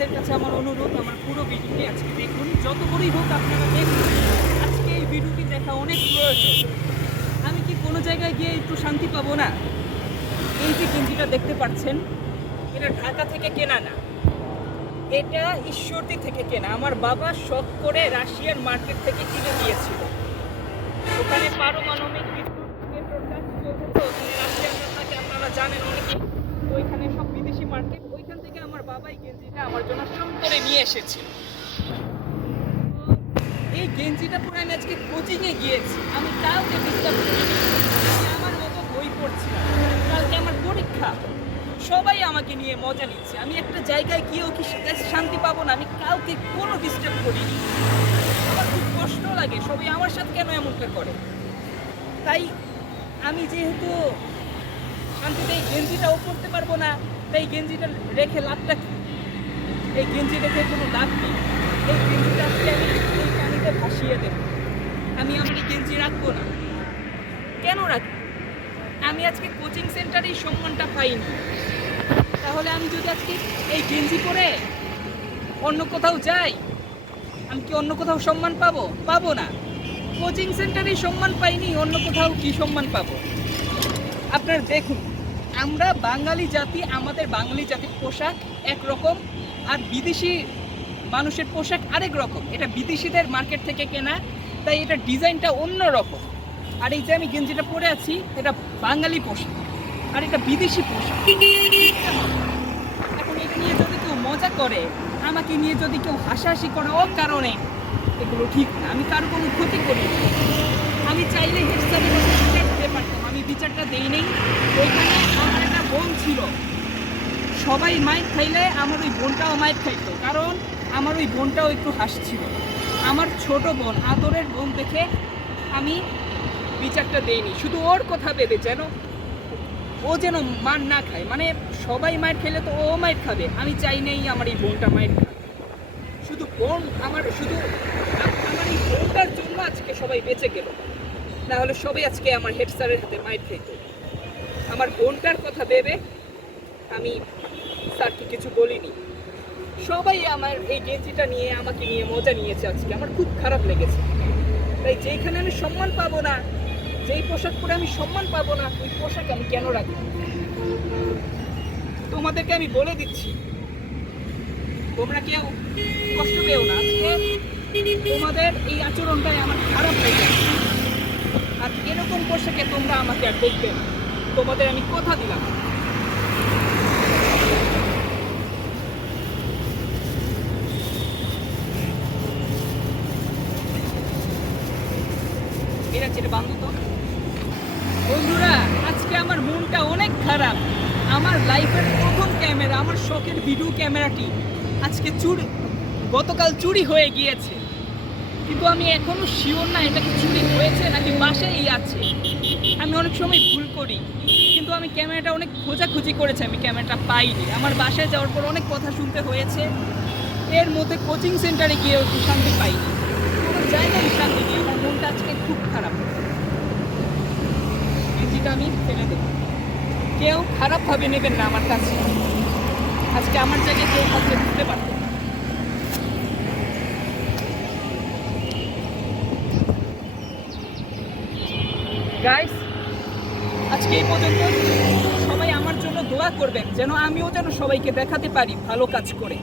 আপনাদের কাছে আমার অনুরোধ, আমার পুরো ভিডিওটি আজকে দেখুন। যত করেই হোক আপনারা দেখুন, আজকে এই ভিডিওটি দেখা অনেক প্রয়োজন। আমি কি কোনো জায়গায় গিয়ে একটু শান্তি পাবো না? এই যে গেঞ্জিটা দেখতে পাচ্ছেন, এটা ঢাকা থেকে কেনা না। এটা ঈশ্বরদী থেকে কেনা। আমার বাবা শখ করে রাশিয়ার মার্কেট থেকে কিনে দিয়েছিল। ওখানে পারমাণবিক বিদ্যুৎ তো ওখানে রাশিয়ানরা আপনারা জানেন অনেকে ওইখানে সব বিদেশি মার্কেট, ওইখান থেকে আমার বাবাই গেঞ্জিটা আমার জন্য শখ করে নিয়ে এসেছিল এই গেঞ্জিটা পরে আমি আজকে কোচিংয়ে গিয়েছি। আমি কাউকে ডিস্টার্ব করিনি আমি আমার মতো বই পড়ছিলাম কালকে আমার পরীক্ষা। সবাই আমাকে নিয়ে মজা নিচ্ছে। আমি একটা জায়গায় গিয়েও কি শান্তি পাবো না। আমি কাউকে কোনো ডিস্টার্ব করিনি। আমার খুব কষ্ট লাগে। সবাই আমার সাথে কেন এমনটা করে? তাই আমি যেহেতু শান্তিতে গেঞ্জিটাও পরতে পারব না তাই গেঞ্জিটা রেখে লাভটা কি? এই গেঞ্জি রেখে কোনো লাভ নেই এই গেঞ্জিটা আজকে আমি এই পানিতে ভাসিয়ে দেব। আমি আমার এই গেঞ্জি রাখব না। কেন রাখব? আমি আজকে কোচিং সেন্টারেই সম্মানটা পাইনি। তাহলে আমি যদি আজকে এই গেঞ্জি পরে অন্য কোথাও যাই, আমি কি অন্য কোথাও সম্মান পাবো? পাবো না। কোচিং সেন্টারে সম্মান পাইনি, অন্য কোথাও কি সম্মান পাবো? আপনার দেখুন। আমরা বাঙালি জাতি, আমাদের বাঙালি জাতির পোশাক একরকম আর বিদেশি মানুষের পোশাক আরেক রকম। এটা বিদেশিদের মার্কেট থেকে কেনা, তাই এটা ডিজাইনটা অন্য রকম। আর এই যে আমি গেঞ্জিটা পরে আছি, এটা বাঙালি পোশাক আর এটা বিদেশি পোশাক। এখন এটা নিয়ে যদি কেউ মজা করে, আমাকে নিয়ে যদি কেউ হাসাহাসি করে ও কারণে এগুলো ঠিক না। আমি কারও কোনো ক্ষতি করি আমি চাইলে হেড স্যারের বিচারটা দেই নেই ওইখানে আমার একটা বোন ছিল। সবাই মাইক খাইলে আমার ওই বোনটাও মাইক খাইতো, কারণ আমার ওই বোনটাও একটু হাসছিল। আমার ছোট বোন, আদরের বোন দেখে আমি বিচারটা দেইনি। শুধু ওর কথা ভেবে যেন ও যেন মার না খায়। মানে সবাই মায়ের খেলে তো ও মায়ের খাবে। আমি চাই নেই আমার এই বোনটা মায়ের খাবে শুধু বোন আমার, শুধু আমার এই বোনটার জন্য আজকে সবাই বেঁচে গেল। না হলে সবাই আজকে আমার হেড স্যারের হাতে মায়ের খেত আমার বোনটার কথা ভেবে আমি স্যারকে কিছু বলিনি। সবাই আমার এই গেঞ্জিটা নিয়ে, আমাকে নিয়ে মজা নিয়েছে আজকে। আমার খুব খারাপ লেগেছে। তাই যেখানে আমি সম্মান পাবো না, যেই পোশাক পরে আমি সম্মান পাবো না, ওই পোশাক আমি কেন রাখব? তোমাদেরকে আমি বলে দিচ্ছি, তোমরা কেউ কষ্ট পেও না। আজকে তোমাদের এই আচরণটাই আমার খারাপ লেগে আছে। আর এরকম পোশাকে তোমরা আমাকে আর দেখবে না। তোমাদের আমি কথা দিলাম। বন্ধুরা, আজকে আমার মনটা অনেক খারাপ। আমার লাইফের প্রথম ক্যামেরা, আমার শখের ভিডিও ক্যামেরাটি আজকে চুরি গতকাল চুরি হয়ে গিয়েছে। কিন্তু আমি এখনও শিওর না এটা কি চুরি হয়েছে নাকি বাসায় আছে। আমি অনেক সময় ভুল করি, কিন্তু আমি ক্যামেরাটা অনেক খোঁজাখুঁজি করেছি, আমি ক্যামেরাটা পাইনি। আমার বাসায় যাওয়ার পর অনেক কথা শুনতে হয়েছে। এর মধ্যে কোচিং সেন্টারে গিয়েও শান্তি পাইনি। কোনো জায়গায় শান্তি নেই, আমার মনটা আজকে খুব খারাপ। গেঞ্জিটা আমি ফেলে দেবো। কেউ খারাপভাবে নেবেন না আমার কাছে। আজকে আমার জায়গায় কেউ থাকলে বুঝতে পারতো না। গাইস আজকে এই পর্যন্ত সবাই আমার জন্য দোয়া করবেন যেন আমিও যেন সবাইকে দেখাতে পারি ভালো কাজ করে।